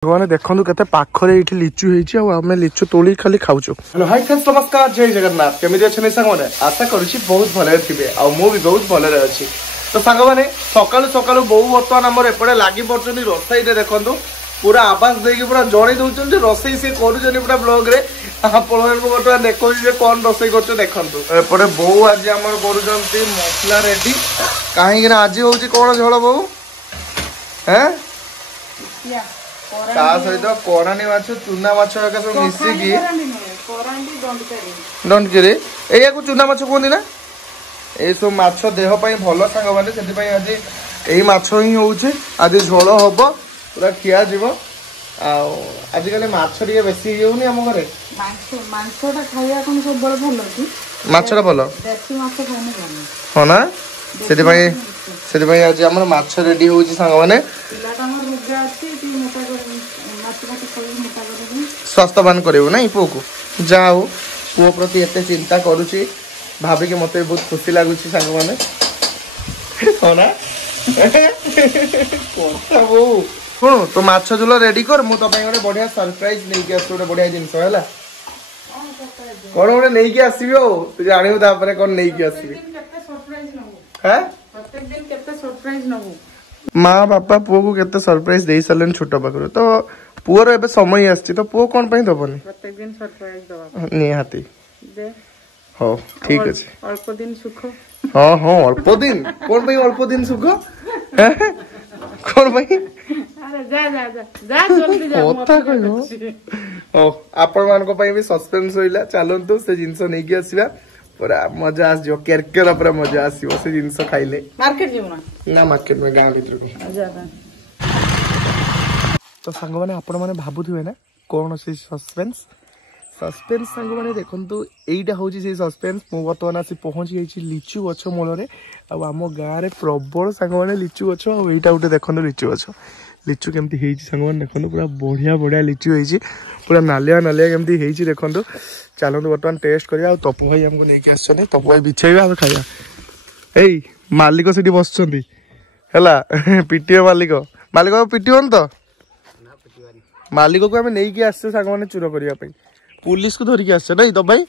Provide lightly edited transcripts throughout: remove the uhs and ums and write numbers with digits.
भगवान देखु के पाखरे ये लिचु होमें लिचु तोली खाली खाऊ। हेलो हाय फ्रेंड्स, नमस्कार, जय जगन्नाथ। केमी अच्छे सांग आशा करुँची बहुत भले थे और मुझे बहुत भले अच्छी। तो सांग मैंने सकालू सकालू बहु बर्तमान आम एपटे लगी पड़े रोसई देखु पूरा आवास देकी पूरा जन दौरान रोसई सी कर पूरा ब्लॉग रे बर्तमान देखिए कौन रोसई कर देखु। एपटे बहु आज आम कर मसला रेडी कहीं आज हूँ कौन झोल बहु है ता सहित कराणी माछ चूना माछ सब मिसिकी दंडकिरी या चूना माछ कहते ना ये सब माछ देह भल सांग मैंने से आज यही माछ ही हूँ आज झोल हम पूरा खिया जीव आजिकल माछ टे बेसी होनी आम घर माछटा भल हाँ ना से आज आम माछ रेडी हो सांग मैंने स्वास्थ्यवान कर पुओ को जा हो पुओ प्रति एत चिंता करुच्ची भाविक मत बहुत खुशी लगुच सांग मैंने हाँ ना शुणु तो माछ झोल रेडी कर मु गोटे बढ़िया सरप्राइज नहीं आस गोटे बढ़िया जिनस है कौन गोटे नहीं आसबि तू जानू कौन नहीं आसबि माँ बापा पुओ को केते सरप्राइज दे सारे छोट पाखर तो पुओर एबे समय आछि तो पुओ कोन पई दबनी प्रत्येक दिन सरप्राइज दबा निहाती हो ठीक अछि अल्प दिन सुख हां हां अल्प दिन कोन पई अल्प दिन सुख कोन पई अरे जा जा जा जा जल्दी जा होता कहियो हो आपण मान को पई भी सस्पेंस होइला चलंतु से जिंस नै कि आसीबा पूरा मजा आसो केरकेर पूरा मजा आसो से जिनस खाइले मार्केट जीव ना मार्केट में गाँव भीतर को तो सांग मैंने आपण मैंने भावुवे ना कौन से सस्पेंस सस्पेंस सांग मैंने देखु यहीटा हूँ से सस्पेंस मु बर्तमान आसी पहुँची जाइए लिचु गछ मूल आम गाँव में प्रबल सांग मैंने लिचु गछ आईटा गोटे देखो लिचु गछ लिचु केमती सांग मैंने देखो पूरा बढ़िया बढ़िया लिचु होती पूरा नालिया नालिया केमती देखो चलते बर्तमान टेस्ट करिया तपु भाई हमको लेकिन आसने तपु भाई बिछेबा आ खाइबा एई मालिक सेठी बसचंदी हैला पिटियो मालिक मालिक पिटियोन तो मालिक को हमें नहीं आसছে सांग माने चूर करिया पई पुलिस को धरिक आसছে नहीं तो भाई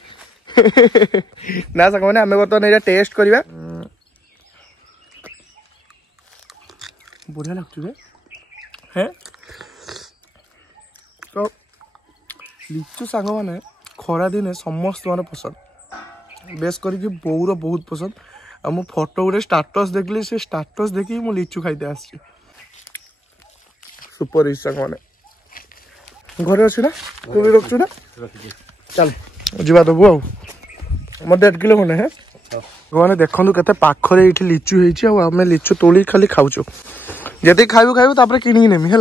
ना सांग माने हमें बर्तमान एटा टेस्ट करिया बढ़िया लागछु रे हैं तो लिचु सांग माने खरा दिन समस्त माने पसंद बेस करके बौर बहुत पसंद आ मु फोटो गोटे स्टाटस देखली से स्टाटस देखी मु लिचु खाइते आसी सुपर इच्छा माने घरे अच्छी ना तू भी रखु ना चल जीवा दबु आ मत 1.5 किलो खंडे है मैंने देखु के पाखरे ये लिचु होमें लिचु तोली खाली खाऊ जी खाइबू खाइबू तापर किणी नेमी है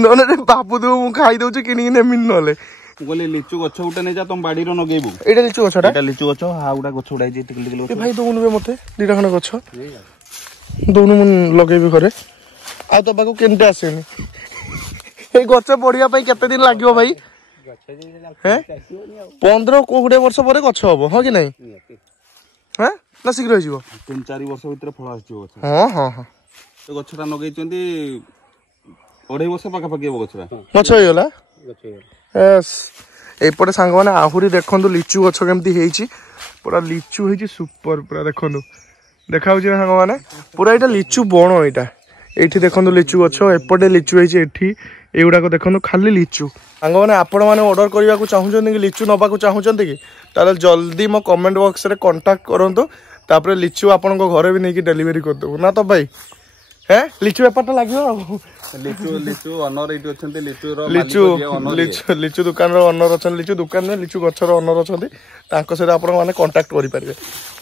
नने बाबू दे मु खाई दउछु किणी नेमी नले बोले लिचु गछ उठे नै जा तुम बाड़ी रो नगेबू एटा लिचु गछटा एटा लिचु गछ हा उडा गछ उडाई जे टिकल टिकल ए भाई दोनु बे मते दीटा खन गछ दोनु मन लगेबी घरे आ तो बाकू केनते आसेनी ए गछ बढ़िया पई केते दिन लागियो भाई हैं 15-20 वर्ष परे गछ हबो हो कि नै हैं ना शीघ्र हो जिवो 3-4 वर्ष भीतर फळ आछियो गछ हां हां हां तो गछटा नगै चंदी 2.5 वर्ष पाका पाकी गछरा गछ होइला गछ होइला यस एपटे सांग माने आहुरी देखंतु लिचु गछ केमती हेची पूरा लिचु हेची सुपर पूरा देखंतु देखाउ जे सांग माने पूरा एटा लिचु बण एटा एठी देखंतु लिचु गछ एपटे लिचु हेची एठी एगुडा को देखंतु खाली लिचु सांग माने आपण माने ऑर्डर करबा को चाहुचंती कि लिचु नबा को चाहुचंती कि ताले जल्दी मो कमेंट बॉक्स रे कांटेक्ट करंतु तापर लिचु आपन को घरे भी नै कि डिलीवरी कर दबो ना तो भाई है लिचु व्यापार तो लगे लिचु लिचु अनर एटी अछंती लिचु रो लिचु लिचु लिचु दुकान रो अनर अछन लिचु दुकान में लिचु गछ रो अनर अछंती तांको से आपण माने कांटेक्ट करि परिबे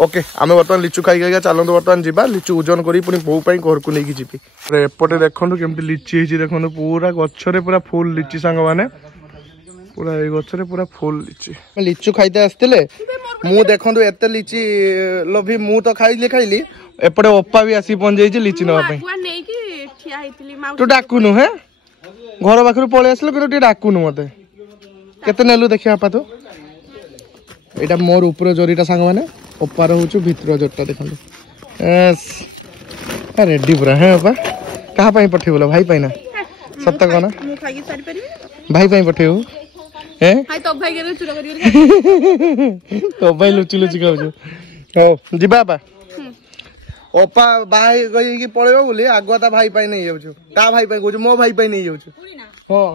ओके आमे बर्तमान लिचु खाई खाई चलंतु बर्तमान जीबा लिचु ओजन करी पुनी बहु पई घर को नेकी जीबी रे एपटे देखंतु केमती लिची हिची देखंतु पूरा गछ रे पूरा फुल लिची सांग माने पूरा ए गछ रे पूरा फुल लिची लिचु खाइते आस्तिले मु देखंतु एते लिची लोभी मु तो खाइली एपटे ओप्पा भी आसी पहुंच जाइए लिची नवा तू डाकुनु है घर पाखर पलि आसल कि डाकुनु मत केते नेलु देखिया आपा तो एटा मोर ऊपर जरीटा सांग माने ओप्पार होचु भितर जरटा देखंतु रेडी पूरा है बापा कहाँ पठेबल भाई पाइना सत्ता कौन मु खाई सारी परिबे भाई भाई पठेऊ हैं हाय तो भाई के चुरा करी तो भाई लुचि लुचि खाऊ हो जिबा बा ओपा भाई गई कि पळेबो बोली आगुआ ता भाई पाई नहीं जाउछु ता भाई पाई कहू मो भाई पाई नहीं जाउछु हां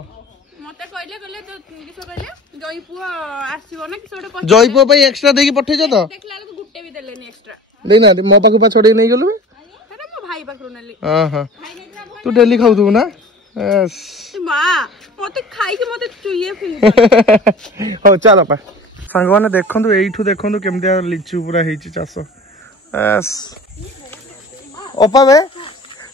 मते कहले तो किसो कहले जयपुर आसीबो ना किसो ओटे जयपुर पे एक्स्ट्रा देकी पठे छ त देखला तो गुट्टे भी देलेनी एक्स्ट्रा देना मो पाखु पा छोड़ी नहीं गेलु अरे मो भाई पाखरु नली हां हां तू डेली खाऊ तू ना यस मां मते खाई के मते चुइए फिर हो चलो पा संग माने देखंतु एठू देखंतु केमदिया लिचू पूरा हेची चास यस ओपा बे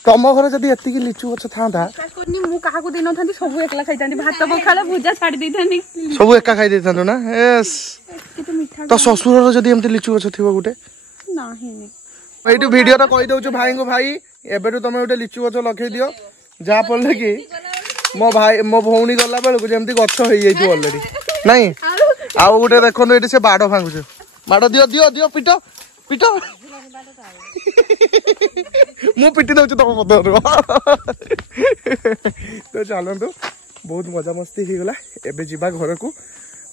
तम घर जदि एति की लिचू गछ थांदा कोनी मु काहा को देनो थांती सब एकला खाइतांती भात पखाला भुजा छाडी देथानी सब एका खाइ देथांतो ना यस किते मीठा तो ससुर रो जदि एमति लिचू गछ थिबो गुटे नाही ने एठू वीडियो ता कहि दउछु भाई को भाई एबेटू तमे गुटे लिचू गछ लखै दियो जा पड़ले कि मो भाई मो भौणी गला बेल को जेमति गछ होई जाइतो ऑलरेडी नहीं आ गुटे देखो एठी से बाडो भांगुछु बाडो दियो दियो दियो पिटो पिटो मु पिटी दउछु तम पदर तो चलंतु बहुत मजा मस्ती हो गला एबे जिबा घर को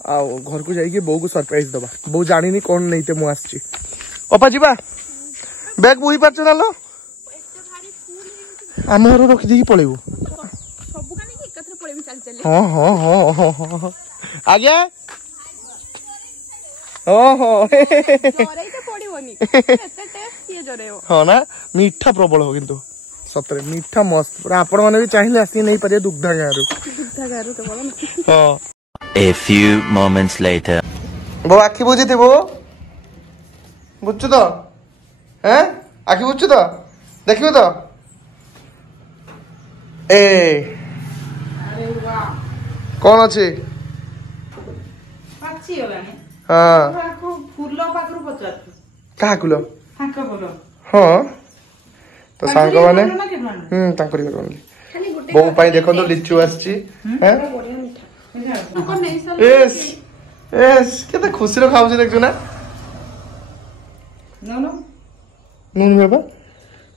आ घर को जाई के बो को सरप्राइज दबा बो जानिनी कोन नैते मु आछी ओपा जिबा बैग बोही पाछ नालो हम घर रखी दी पळेबो सब कानी के एकत्र पळेबी चल चल हां हां हां आगे ओहो जरे तो पड़िबोनी एते टेस्ट ये जरे हो हां ना मीठा प्रबल हो किंतु सतरे मीठा मस्त पूरा आपण माने भी चाहिए आसी नहीं पारे दुग्धा गारू तो बोलो ना हां A few moments later. बो आखी बुझी थिबो बुझछु तो हैं आखी बुझछु तो देखियो तो ए अरे वाह कौन अछि पाची होलानी हां फूल पाकरू पचार का कुलो हाका बोलो हां तो सांग माने तांकरी करवली खाली गुटे बो पाई देखो तो लिचू आछि हैं बढ़िया मीठा तुको नहीं सर एस एस केते खुशी रो खाउ छी देखछु ना नो नो नून बाबा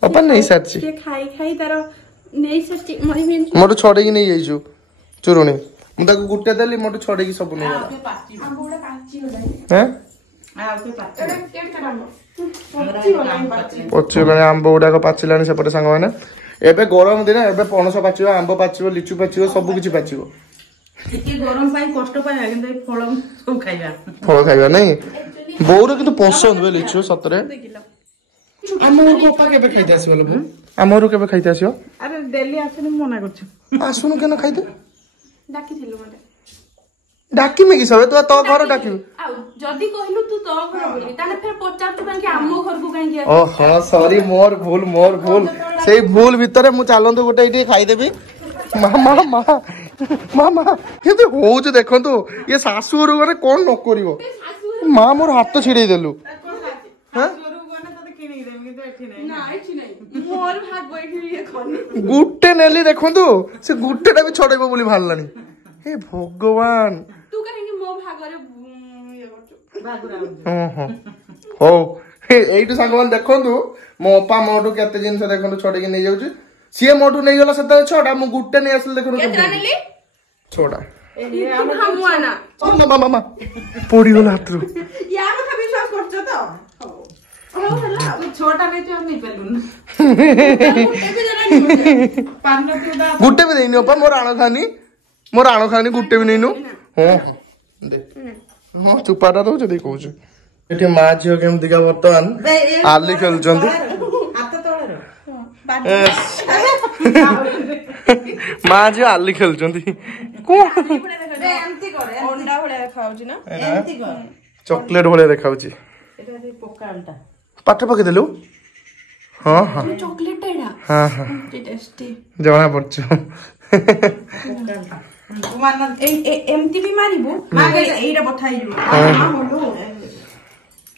अपन नहीं साची के खाई खाई तारो नहीं सच्ची मरी में मोटो छोड़े की नहीं जाइछु चुरुनी मु ताको गुट्टे देली मोटो छोड़े की सब नहीं गला हम बोला पाची हो जाए हैं आ ओके पाची एटा केटा पाची हो जाए पाची पच्ची गने आंबो गुडा को पाचिलानी सेपटे सांग माने एबे गरम दिन एबे पणस पाचिबो आंबो पाचिबो लिचू पाचिबो सब किछि पाचिबो एते गरम पाई कष्ट पाई किंतु फळ सब खाइबा फल खाइबा नहीं बोर किंतु पसंद बे लिचू सतरे हमर को पा केबे खाइते आसी बोलो हमर केबे खाइते आसीओ अरे डेली आसने मना करछु आसुनु केन खाइते डाकी थिलु मते डाकी में कि सबे तो घर डाकी आ जदी कहलु तू तो घर बोली ताने फेर पचारछु काहे कि आमो घर को काहे ओ हां सॉरी मोर भूल सेही भूल भितरे मु चालंतु गोटे इटी खाइ देबी मामा मामा केते होउछ देखंतु ये सासु घर गने कोन न करिवो मां मोर हाथ छिड़ै देलु हां मोर भाग बैठी ये खनी गुट्टे नेली देखंतु से गुट्टेटा भी छड़ैबो बोली भाललानी हे भगवान तू काहे कि मो भाग रे ये करछु भागुरा ओहो हो एइटु सांगवन देखंतु मो अपा मोटू केते जिंस देखंतु छड़ै के नै जाउछ सिए मोटू नै गला सता छडा मु गुट्टे नै आसल देखंतु केतना नेली छोड़ा ए हमवाना मामा मामा पड़ी गला हाथरू या କଥା विश्वास करछ तो हो हला तू छोटा नै तू हम नै पेलुन गुट्टे भी जरा नहीं पान तू दा गुट्टे भी देनी अपा मोर आण खानी गुट्टे भी नैनु हां दे हां चुपाटा दो जदी कहूछ एठी मा झियो केमति का वर्तमान आली खेलचंदी हाथ तोळे मा झियो आली खेलचंदी को एमती करे अंडा भले खाउची ना एमती कर चॉकलेट भले देखाउची एटा रे पोका अंडा पाटे पके देलु हां हां चॉकलेट एडा हां हां टेस्टी जवना पड़छ मान एमती भी मारिबो मागे एइरा पठाई जु हां होलो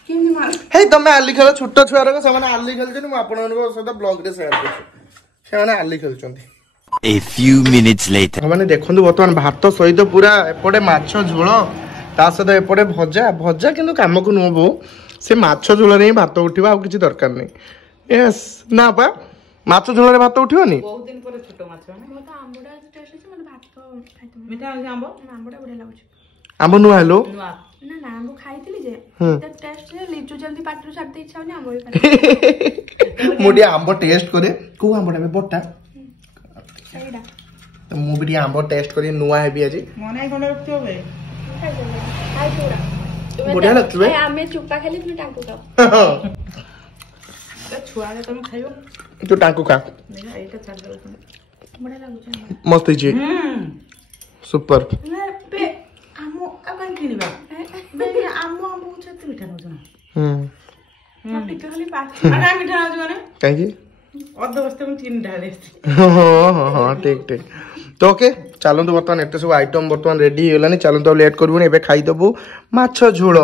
केमि मार हे तमे आली खेल छोट छुआ रे से माने आली खेलछन म आपन को सदा ब्लॉग रे शेयर करछु से माने आली खेलछंती A few minutes later. माने देखंतु वर्तमान भात सहित पूरा एपटे माछ झोल ता सहित एपटे भजा भजा किंतु काम को नुबो से माछ झोल रे भात उठिबा आ किछि दरकार नै यस ना बा ମାଛ ଝୋଳରେ ଭାତ ଉଠିବନି? ବହୁତ ଦିନ ପରେ ଛୋଟ ମାଛ ମାନେ ମୋର ତ ଆମ୍ବଟା ଟେଷ୍ଟ ଅଛି ମୋତେ ଭାତ ଖାଇତେ ମିଠା ହଉଛି ଆମ୍ବ ଆମ୍ବଟା ବଢିଆ ଲାଗୁଛି। ଆମ୍ବ ନୂଆ ହେଲୋ ନୂଆ ନା ନା ଆମ୍ବ ଖାଇଥିଲି ଯେ ହୁଁ। ଏତେ ଟେଷ୍ଟ ଯେ ଲିଚୁ ଜଲ୍ଦି ପାଟିରୁ ଛାଡିତେ ଇଚ୍ଛା ହଉନି ଆମ୍ବ ବି ଖାଇ ମୁଁ ଟିକେ ଆମ୍ବ ଟେଷ୍ଟ କରେ। କୋଉ ଆମ୍ବଟା ବଟା? ସେଇଟା ତ ମୁଁ ବି ଟିକେ ଆମ୍ବ ଟେଷ୍ଟ କରି ନୂଆ ହେବି ଆଜି। ମନେ ଖଣ୍ଡେ ରଖିଥିବ ବେ ବଢିଆ ଲାଗୁଥିବେ। ଆମେ ଚୁପା ଖାଲି ତୁମେ ଟାଙ୍କୁ ଖାଅ। ଛୁଆରେ ତମେ ଖାଇବ ତୁ ଟାଙ୍କୁ ଖା। ଏଇଟା ଛାଡି ଦଉଛନ୍ତି ବଢିଆ ଲାଗୁଛି ଆମ୍ବ। ମସ୍ତ ହେଇଛି ସୁପର। ନା ବେ ଆମ ଆଉ କାହିଁ କିଣିବା ଆମ ଆମକୁ ଏତେ ମିଠା ନଉଛ ଟିକେ ଖାଲି ପାଟି କାହିଁ ମିଠା ନଉଛୁ ମାନେ କାହିଁକି? ଅଧ ବସ୍ତା ମୁଁ ଚିନି ଢାଳି ହଁ ଠିକ ଠିକ। ତ ଓକେ ଚାଲନ୍ତୁ ବର୍ତ୍ତମାନ ଏତେ ସବୁ ଆଇଟମ ବର୍ତ୍ତମାନ ରେଡି ହେଇଗଲାନି। ଚାଲନ୍ତୁ ଆଉ ଲେଟ୍ କରିବୁନି ଏବେ ଖାଇଦବୁ ମାଛ ଝୋଳ।